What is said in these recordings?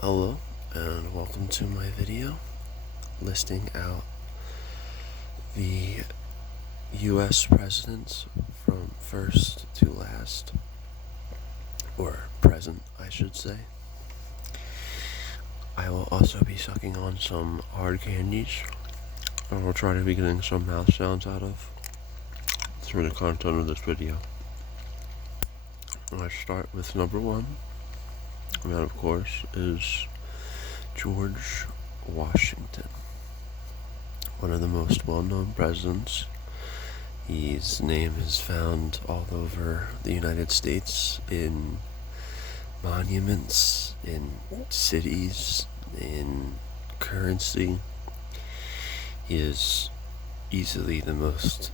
Hello and welcome to my video listing out the US presidents from first to last, or present I should say. I will also be sucking on some hard candies and we'll try to be getting some mouth sounds out of through the content of this video. Let's start with number one, and that of course is George Washington, one of the most well-known presidents. His name is found all over the United States in monuments, in cities, in currency. He is easily the most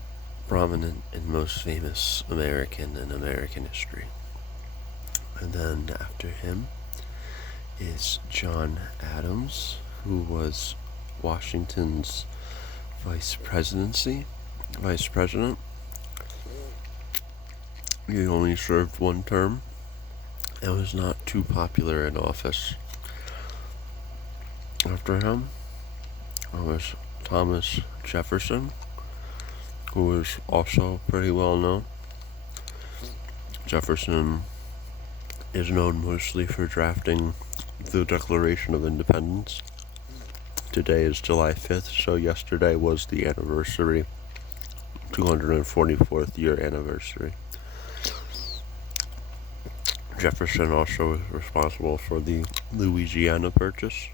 prominent and most famous American in American history. And then after him is John Adams, who was Washington's vice president. He only served one term and was not too popular in office. After him was Thomas Jefferson, who was also pretty well known. Jefferson is known mostly for drafting the Declaration of Independence. Today is July 5th, so yesterday was the anniversary, 244th year anniversary. Jefferson also was responsible for the Louisiana Purchase.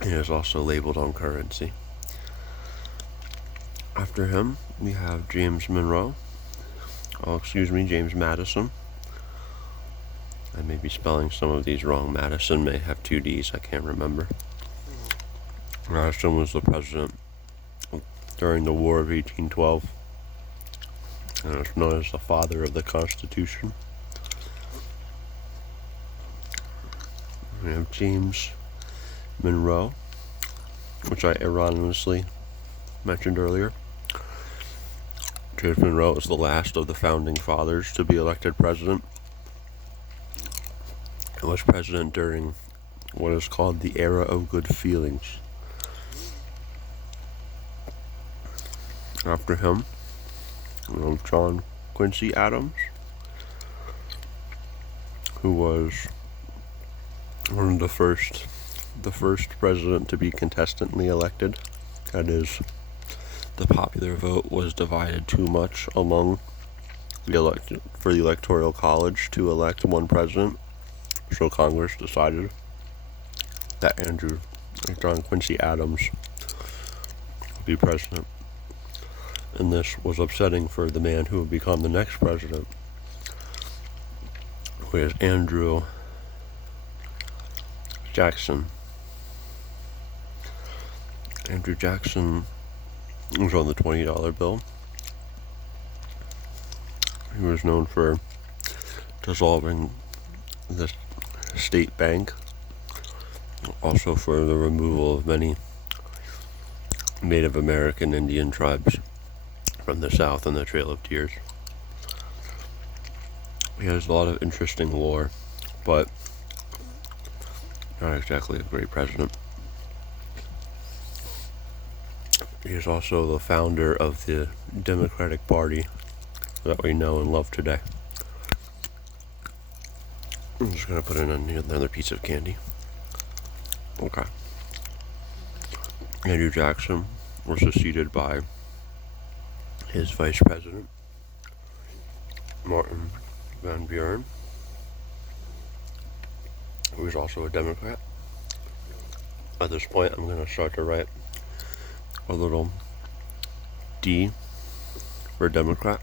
It is also labeled on currency. After him, we have James Madison. I may be spelling some of these wrong. Madison may have two D's, I can't remember. Madison was the president during the War of 1812, and is known as the father of the Constitution. We have James Monroe, which I erroneously mentioned earlier. James Monroe was the last of the founding fathers to be elected president. He was president during what is called the Era of Good Feelings. After him, we have John Quincy Adams, who was one of the first president to be contestantly elected. That is, the popular vote was divided too much among for the Electoral College to elect one president. So Congress decided that John Quincy Adams would be president. And this was upsetting for the man who would become the next president, who is Andrew Jackson. Andrew Jackson was on the $20 bill. He was known for dissolving the state bank, also for the removal of many Native American Indian tribes from the South and the Trail of Tears. He has a lot of interesting lore, but not exactly a great president. He is also the founder of the Democratic Party that we know and love today. I'm just going to put in another piece of candy. Okay. Andrew Jackson was succeeded by his vice president, Martin Van Buren, who was also a Democrat. At this point, I'm going to start to write a little D for Democrat.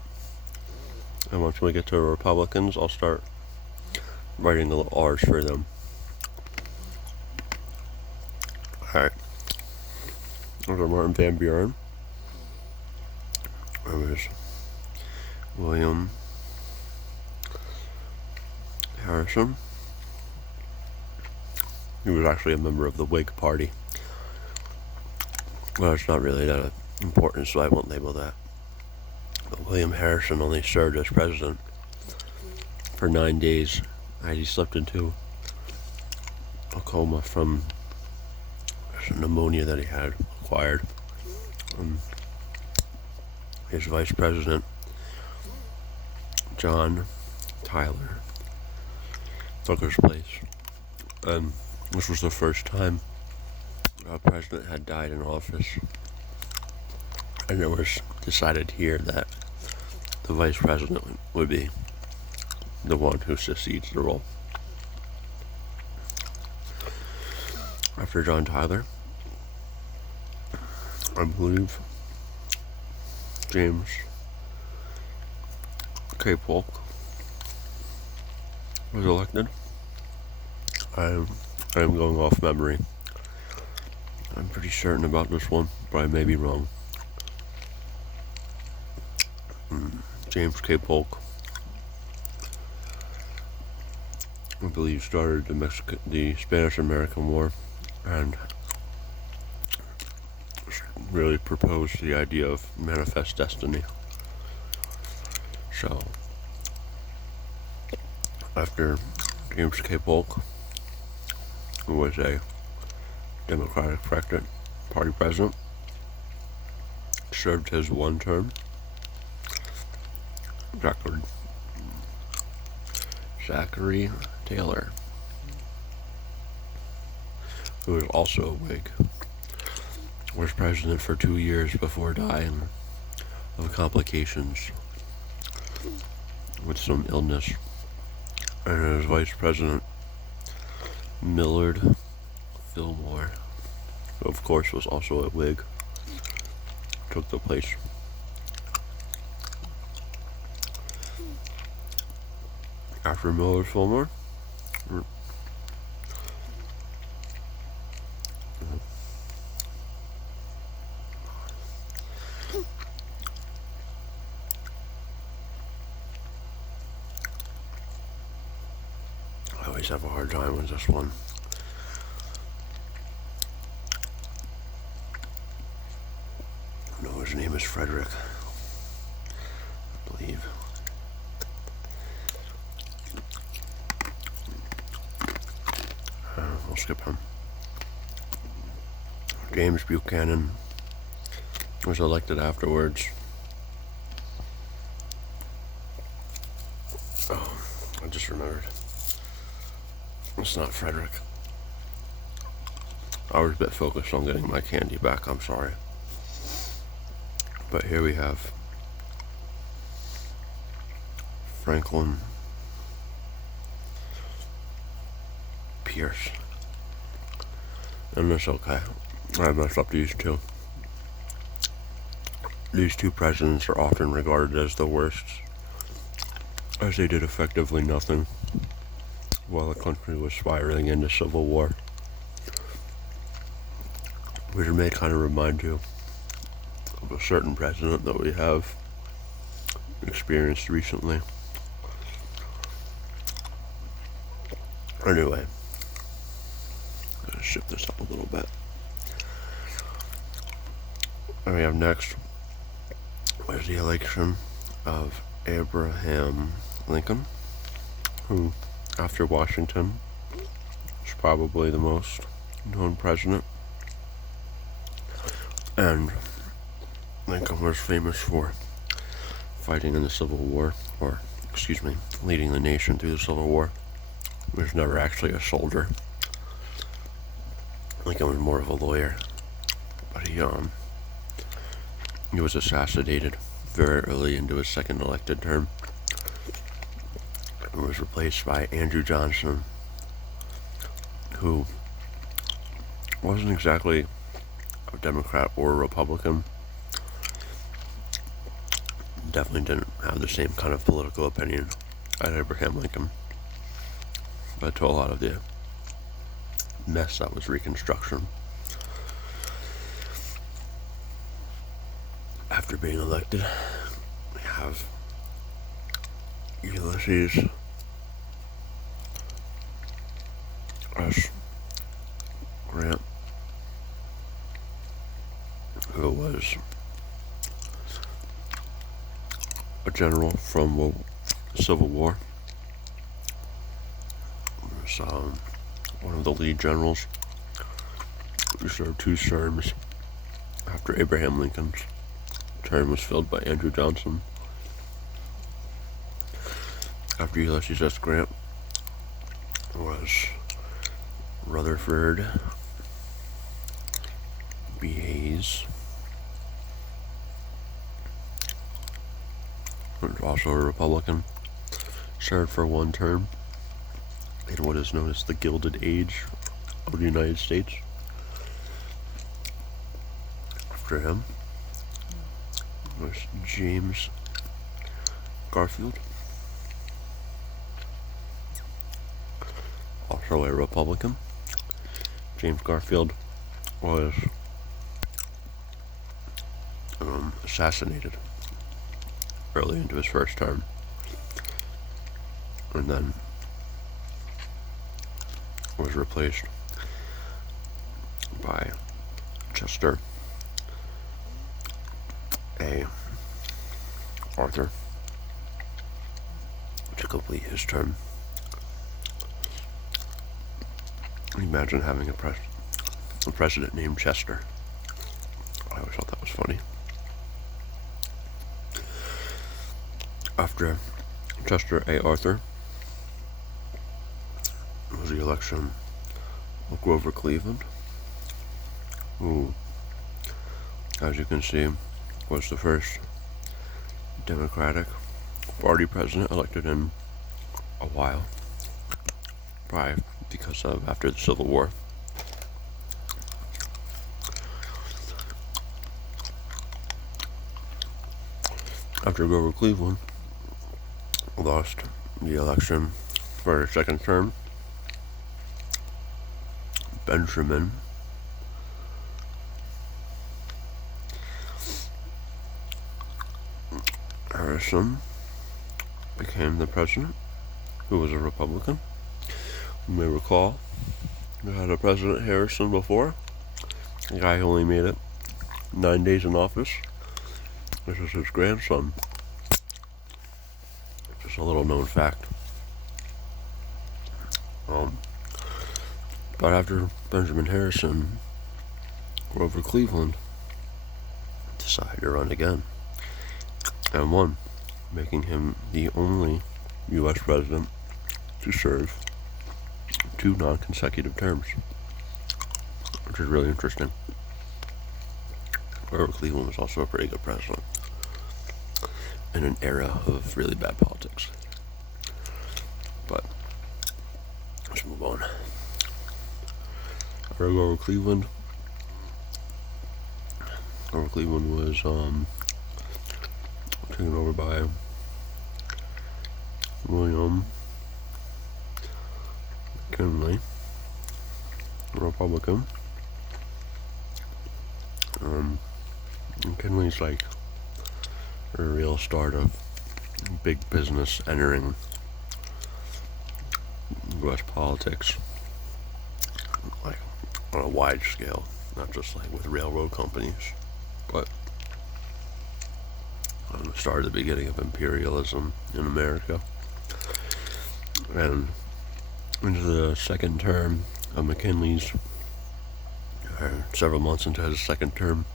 And once we get to Republicans, I'll start writing the little R's for them. Alright. There's Martin Van Buren. There was William Harrison. He was actually a member of the Whig Party. Well, it's not really that important, so I won't label that. But William Harrison only served as president for 9 days he slipped into a coma from pneumonia that he had acquired. His vice president, John Tyler, took his place. And this was the first time a president had died in office. And it was decided here that the vice president would be the one who succeeds the role. After John Tyler, I believe James K. Polk was elected. I am going off memory. I'm pretty certain about this one, but I may be wrong. James K. Polk, I believe, started the Spanish-American War and really proposed the idea of manifest destiny. So, after James K. Polk, who was a Democratic Party president, served his one term, Zachary Taylor, who was also a Whig, was president for 2 years before dying of complications with some illness. And his vice president, Millard Fillmore, who of course was also a Whig, took the place. After Millard Fillmore, I always have a hard time with this one. No, his name is Frederick, I believe. I'll skip him. James Buchanan was elected afterwards. Oh, I just remembered. It's not Frederick. I was a bit focused on getting my candy back, I'm sorry. But here we have Franklin Pierce. And it's okay. I messed up these two. These two presidents are often regarded as the worst, as they did effectively nothing while the country was spiraling into civil war. Which may kind of remind you of a certain president that we have experienced recently. Anyway, I'm going to shift this up a little bit. And we have next was the election of Abraham Lincoln, who, after Washington, is probably the most known president. And Lincoln was famous for fighting in the Civil War, leading the nation through the Civil War. He was never actually a soldier. Lincoln was more of a lawyer, but he was assassinated very early into his second elected term and was replaced by Andrew Johnson, who wasn't exactly a Democrat or a Republican. Definitely didn't have the same kind of political opinion as Abraham Lincoln, but to a lot of the mess that was Reconstruction. After being elected, we have Ulysses S. Grant, who was a general from the Civil War, was one of the lead generals who served 2 terms after Abraham Lincoln's term was filled by Andrew Johnson. After Ulysses S. Grant was Rutherford B. Hayes, who was also a Republican, served for 1 term in what is known as the Gilded Age of the United States. After him was James Garfield, also a Republican. James Garfield was assassinated early into his first term, and then was replaced by Chester A. Arthur to complete his term. Imagine having a president named Chester. I always thought that was funny. After Chester A. Arthur was the election of Grover Cleveland, who, as you can see, was the first Democratic Party president elected in a while, probably because of after the Civil War. After Grover Cleveland lost the election for a 2nd term, Benjamin Harrison became the president, who was a Republican. You may recall we had a President Harrison before. The guy who only made it 9 days in office. This is his grandson. Just a little known fact. But after Benjamin Harrison, Grover Cleveland decided to run again and won, making him the only U.S. president to serve 2 non-consecutive terms, which is really interesting. Grover Cleveland was also a pretty good president in an era of really bad politics. But let's move on. Grover Cleveland was taken over by William McKinley, a Republican. McKinley's like a real start of big business entering U.S. politics, like on a wide scale, not just like with railroad companies, but started the beginning of imperialism in America. And into the 2nd term of McKinley's, several months into his 2nd term,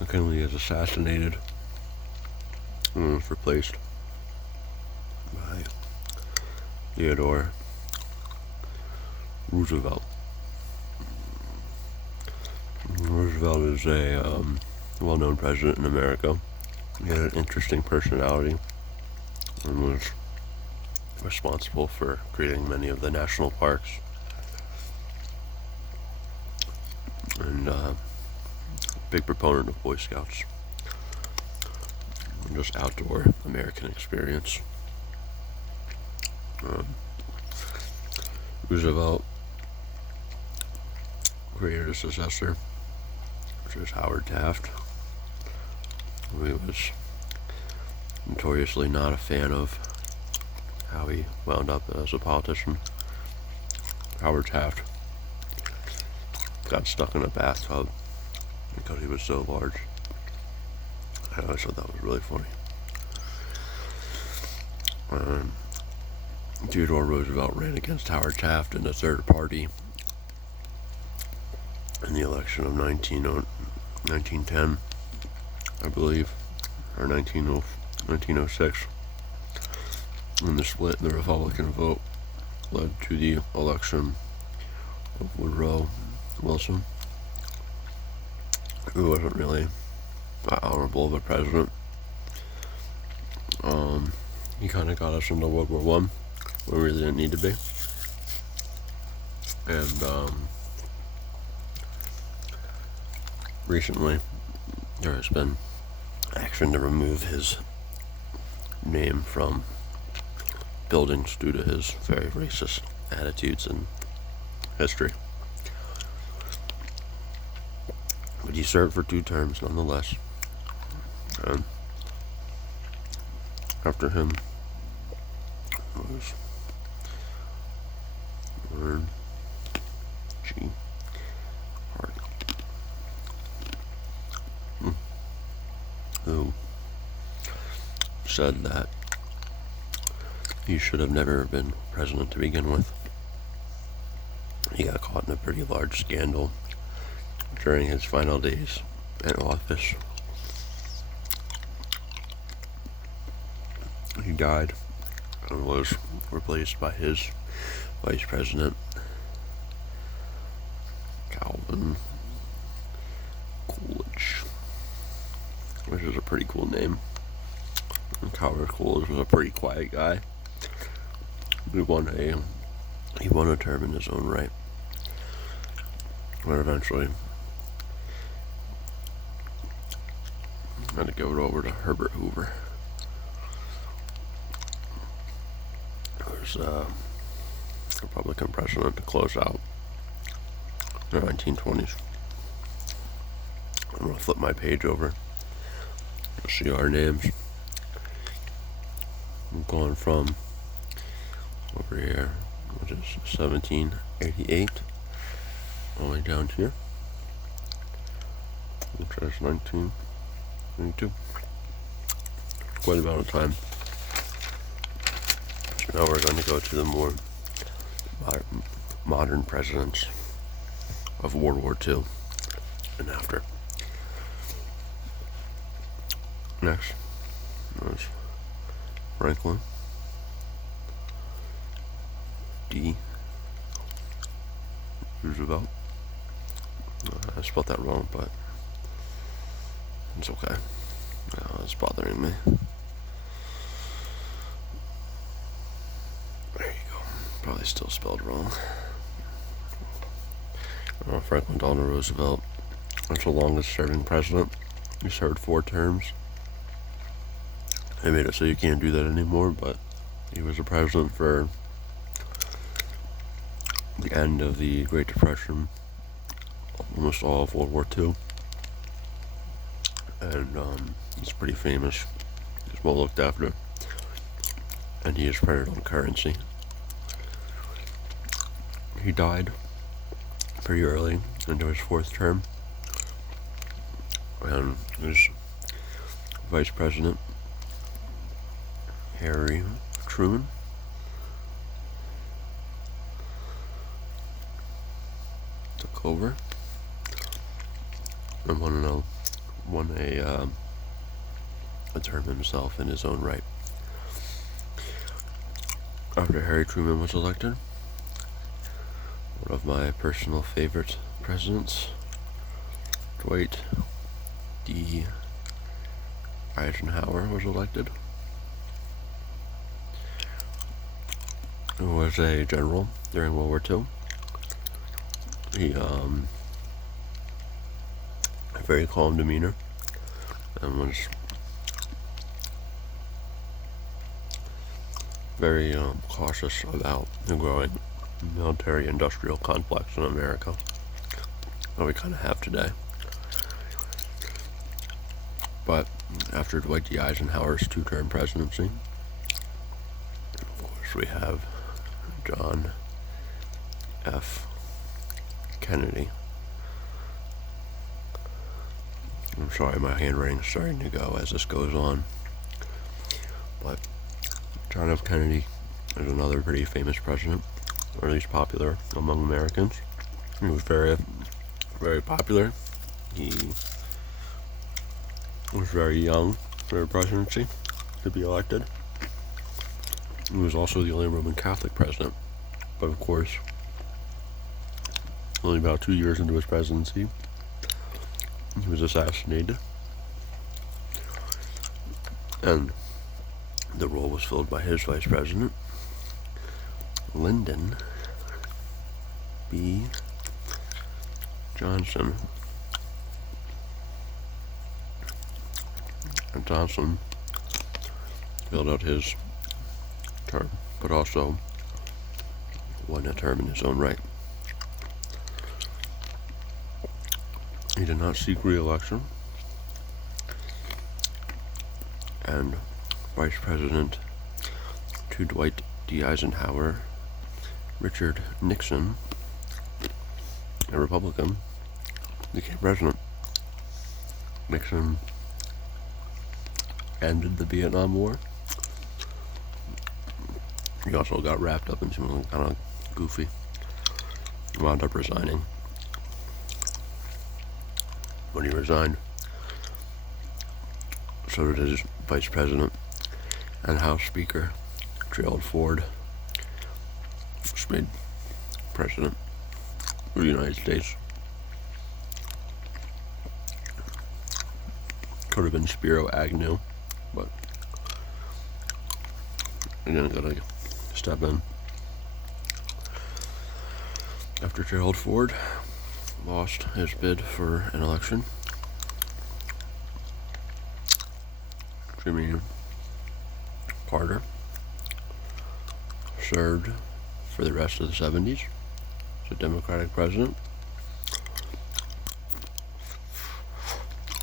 McKinley is assassinated and was replaced by Theodore Roosevelt. Roosevelt is a well-known president in America. He had an interesting personality and was responsible for creating many of the national parks and big proponent of Boy Scouts and just outdoor American experience. Roosevelt created a successor, which is Howard Taft, who he was notoriously not a fan of how he wound up as a politician. Howard Taft got stuck in a bathtub because he was so large. I always thought that was really funny. Theodore Roosevelt ran against Howard Taft in a third party in the election of 1910, I believe, or 1906. And the split in the Republican vote led to the election of Woodrow Wilson, who wasn't really that honorable of a president. He kind of got us into World War One, where we really didn't need to be. And recently, there has been action to remove his name from buildings due to his very racist attitudes and history. But he served for 2 terms nonetheless. And after him was Warren G. Harding, who said that he should have never been president to begin with. He got caught in a pretty large scandal during his final days in office. He died and was replaced by his vice president, Calvin Coolidge, which is a pretty cool name. And Calvin Coolidge was a pretty quiet guy. He won a term in his own right, but eventually had to give it over to Herbert Hoover, who was a Republican president to close out the 1920s. I'm going to flip my page over. You'll see our names. I'm going from over here, which is 1788, all the way down here, which is 1922. Quite a amount of time. So now we're going to go to the more modern presidents of World War II and after. Next was Franklin D. Roosevelt. I spelled that wrong, but it's okay. It's bothering me. There you go. Probably still spelled wrong. Franklin Delano Roosevelt was the longest serving president. He served 4 terms. They made it so you can't do that anymore, but he was a president for the end of the Great Depression, almost all of World War II. And he's pretty famous. He's well looked after. And he is printed on currency. He died pretty early into his 4th term. And his vice president, Harry Truman, took over and won a term himself in his own right. After Harry Truman was elected, one of my personal favorite presidents, Dwight D. Eisenhower, was elected, who was a general during World War II. He had a very calm demeanor and was very cautious about the growing military-industrial complex in America that we kind of have today. But after Dwight D. Eisenhower's 2-term presidency, of course, we have John F. Kennedy. I'm sorry, my handwriting's starting to go as this goes on. But John F. Kennedy is another pretty famous president, or at least popular among Americans. He was very, very popular. He was very young for the presidency to be elected. He was also the only Roman Catholic president. But of course, only about 2 years into his presidency, he was assassinated. And the role was filled by his vice president, Lyndon B. Johnson. And Johnson filled out his term, but also won a term in his own right. He did not seek re-election, and Vice President to Dwight D. Eisenhower, Richard Nixon, a Republican, became president. Nixon ended the Vietnam War. He also got wrapped up in something kind of goofy. Wound up resigning. When he resigned, so did his vice president and House Speaker, Gerald Ford, was made president of the United States. Could have been Spiro Agnew, but again, gotta step in. After Gerald Ford lost his bid for an election, Jimmy Carter served for the rest of the 70s as a Democratic president.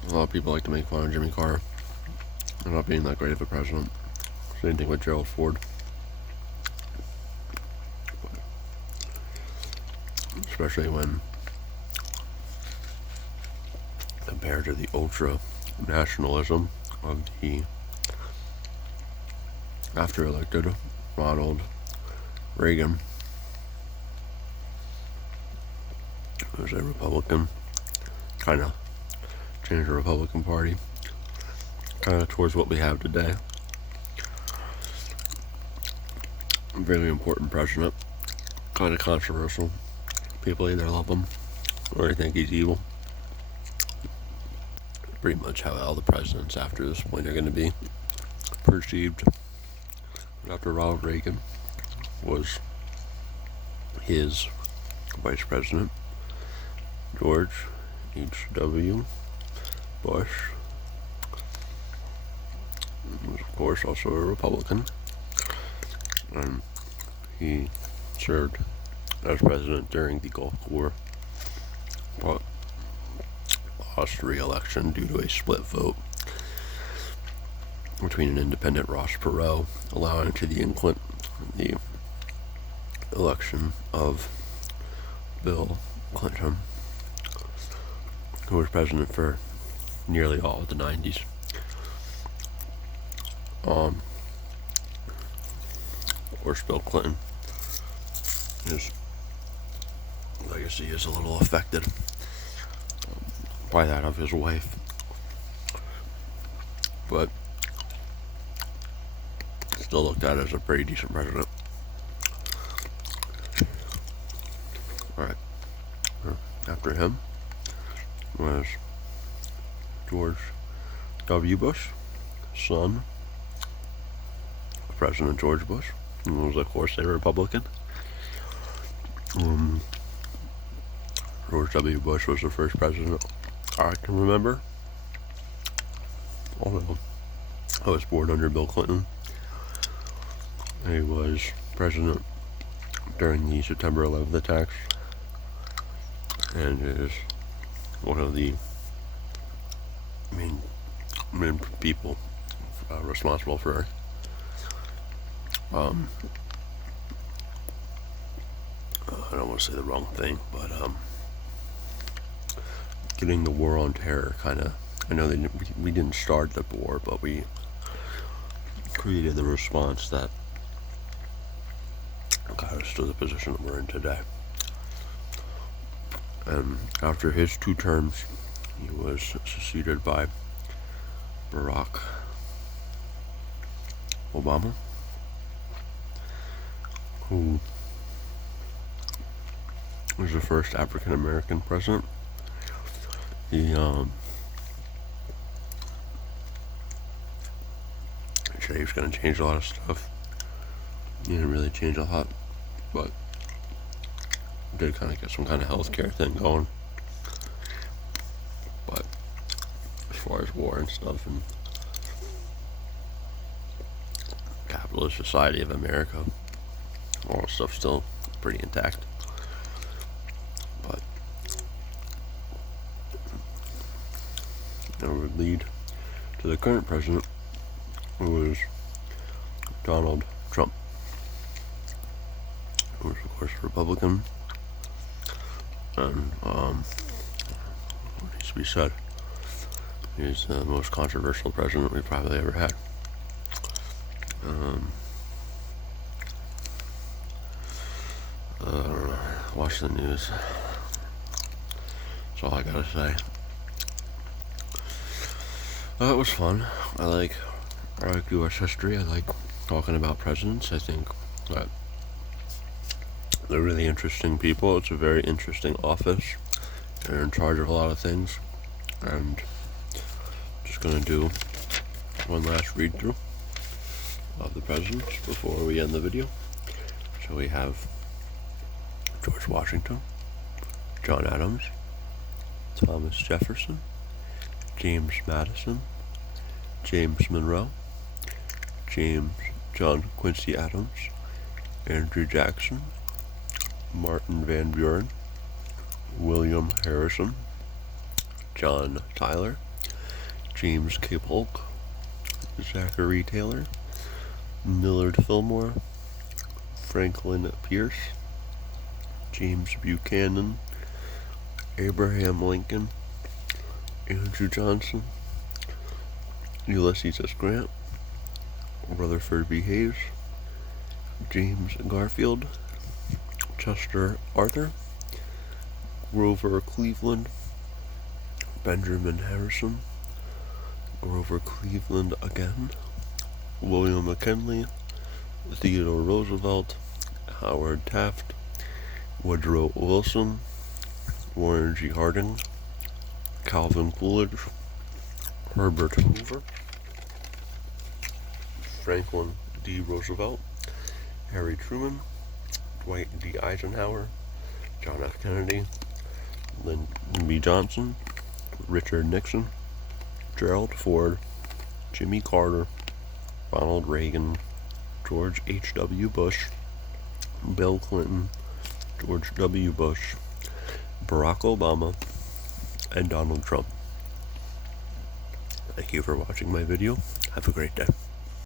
A lot of people like to make fun of Jimmy Carter for not being that great of a president. Same thing with Gerald Ford. Especially when compared to the ultra-nationalism of the after-elected Ronald Reagan, who was a Republican, kind of changed the Republican Party kind of towards what we have today. A very important president, kind of controversial. People either love him or they think he's evil. Pretty much how all the presidents after this point are going to be perceived. After Ronald Reagan was his vice president, George H.W. Bush was, of course, also a Republican, and he served as president during the Gulf War, but lost re-election due to a split vote between an independent Ross Perot, allowing to the election of Bill Clinton, who was president for nearly all of the 90s. Of course, Bill Clinton, his legacy is a little affected by that of his wife, but still looked at as a pretty decent president. Alright, after him was George W. Bush, son of President George Bush, who was, of course, a Republican. George W. Bush was the first president I can remember, although I was born under Bill Clinton. He was president during the September 11th attacks, and is one of the main people responsible for I don't want to say the wrong thing, but getting the war on terror I know we didn't start the war, but we created the response that us to the position that we're in today. And after his 2 terms, he was succeeded by Barack Obama, who was the first African American president. He said he was going to change a lot of stuff. He didn't really change a lot, but did kind of get some kind of healthcare thing going. But as far as war and stuff and capitalist society of America, all that stuff's still pretty intact. But that would lead to the current president, who is Donald Trump, who is of course a Republican, and what needs to be said, he's the most controversial president we've probably ever had. Watch the news. That's all I gotta say. It was fun. I like U.S. history. I like talking about presidents. I think that they're really interesting people. It's a very interesting office. They're in charge of a lot of things. And just gonna do one last read through of the presidents before we end the video. So we have George Washington, John Adams, Thomas Jefferson, James Madison, James Monroe, John Quincy Adams, Andrew Jackson, Martin Van Buren, William Harrison, John Tyler, James K. Polk, Zachary Taylor, Millard Fillmore, Franklin Pierce, James Buchanan, Abraham Lincoln, Andrew Johnson, Ulysses S. Grant, Rutherford B. Hayes, James Garfield, Chester Arthur, Grover Cleveland, Benjamin Harrison, Grover Cleveland again, William McKinley, Theodore Roosevelt, Howard Taft, Woodrow Wilson, Warren G. Harding, Calvin Coolidge, Herbert Hoover, Franklin D. Roosevelt, Harry Truman, Dwight D. Eisenhower, John F. Kennedy, Lyndon B. Johnson, Richard Nixon, Gerald Ford, Jimmy Carter, Ronald Reagan, George H.W. Bush, Bill Clinton, George W. Bush, Barack Obama, and Donald Trump. Thank you for watching my video. Have a great day.